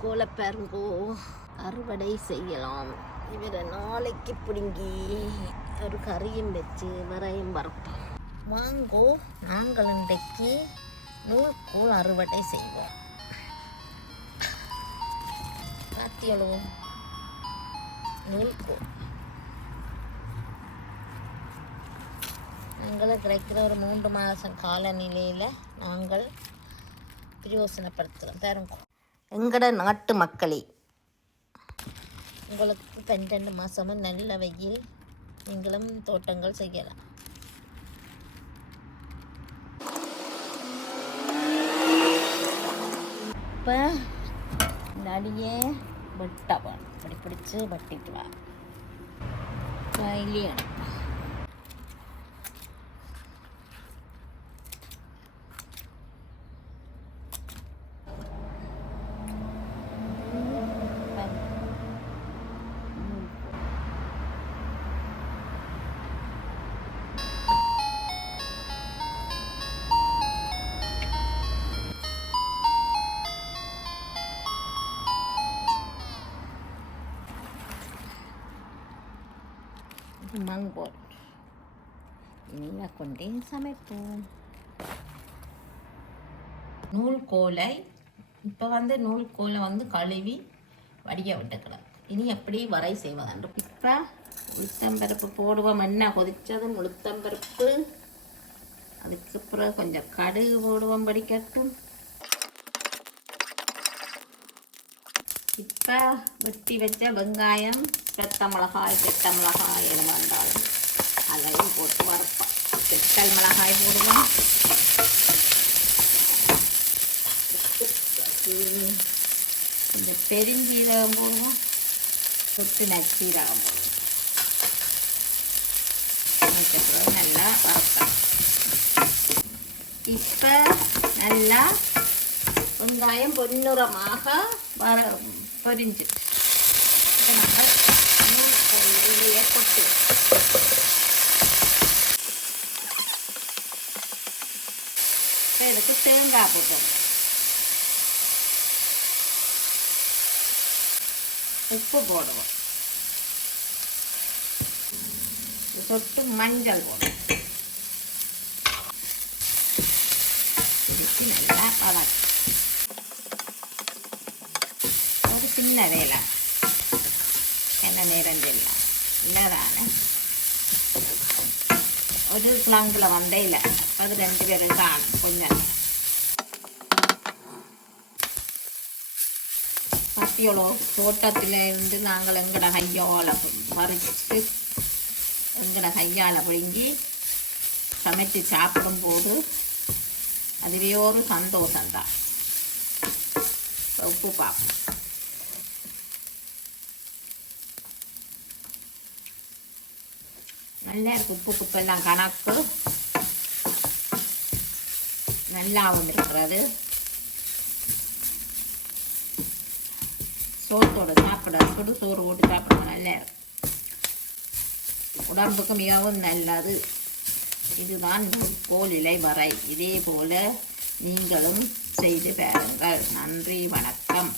நூல்கோலை பாருங்கோ, அறுவடை செய்யலாம். இவரை நாளைக்கு பிடுங்கி ஒரு கறியும் வச்சு வரையும் பரப்போம். வாங்கோ, நாங்கள் இன்றைக்கு நூல்கோல் அறுவடை செய்வோம். பாத்தியலோ நூல்கோல் எங்களை கிடைக்கிற ஒரு 3 மாதம் காலநிலையில் நாங்கள் பிரயோசனப்படுத்துகிறோம். பாருங்க, எங்களோட நாட்டு மக்களே, உங்களுக்கு 12 மாதமும் நல்ல வெயில், நீங்களும் தோட்டங்கள் செய்யலாம். இப்போ இந்த அடியே வெட்டவான், அப்படி பிடிச்சி வெட்டிட்டு வா இல்லையா. மங்கோல் இனிமே கொண்டே சமைப்போம். நூல்கோலை இப்போ நூல்கோலை கழுவி வடிய விட்டுக்கலாம். இனி எப்படி வரை செய்வதாண்டு. இப்போ உளுத்தம்பருப்பு போடுவோம். எண்ணெய் கொதித்ததும் உளுத்தம்பருப்பு, அதுக்கப்புறம் கொஞ்சம் கடுகு போடுவோம் படிக்கட்டும். இப்போ வெட்டி வச்ச வெங்காயம், பெத்த மிளகாய் எது வந்தாலும் அதையும் போட்டு வறுப்போம். பெத்தல் மிளகாய் போடுவோம். இந்த பெருஞ்சீரகம் போடுவோம். சொட்டு நச்சீரகம் போடுவோம். அதுக்கப்புறம் நல்லா வறுப்போம். இப்போ நல்லா வெங்காயம் பொன்னிறமாக பொரிஞ்சு நூல்கோலையே கொட்டு. இதுக்கு தேங்காய் போட்டோம். உப்பு போடுவோம். சொட்டு மஞ்சள் போடுவோம். நல்லா வதக்கு. ஒரு சின்ன வேலை, என்ன நேரம் தெரியல இல்லைதானே. ஒரு கிழங்குல வந்தே இல்லை, அது 2 பேர் காணும். கொஞ்சம் பத்தியோளோ தோட்டத்தில் இருந்து நாங்கள் எங்கட கையால் பறித்து எங்கட கையால் பிடுங்கி சமைச்சு சாப்பிடும்போது அதுவே ஒரு சந்தோஷம்தான். உப்பு பார்ப்போம். நல்லா இருக்கு. உப்பு குப்பெல்லாம் கணக்கு நல்லாவும் இருக்கிறது. சோத்தோடு சாப்பிட சுடு சோறு போட்டு சாப்பிடுங்க. நல்லா இருக்கு, உடம்புக்கு மிகவும் நல்லது. இதுதான் நூல்கோல் இலை வரை. இதே போல நீங்களும் செய்து பாருங்கள். நன்றி, வணக்கம்.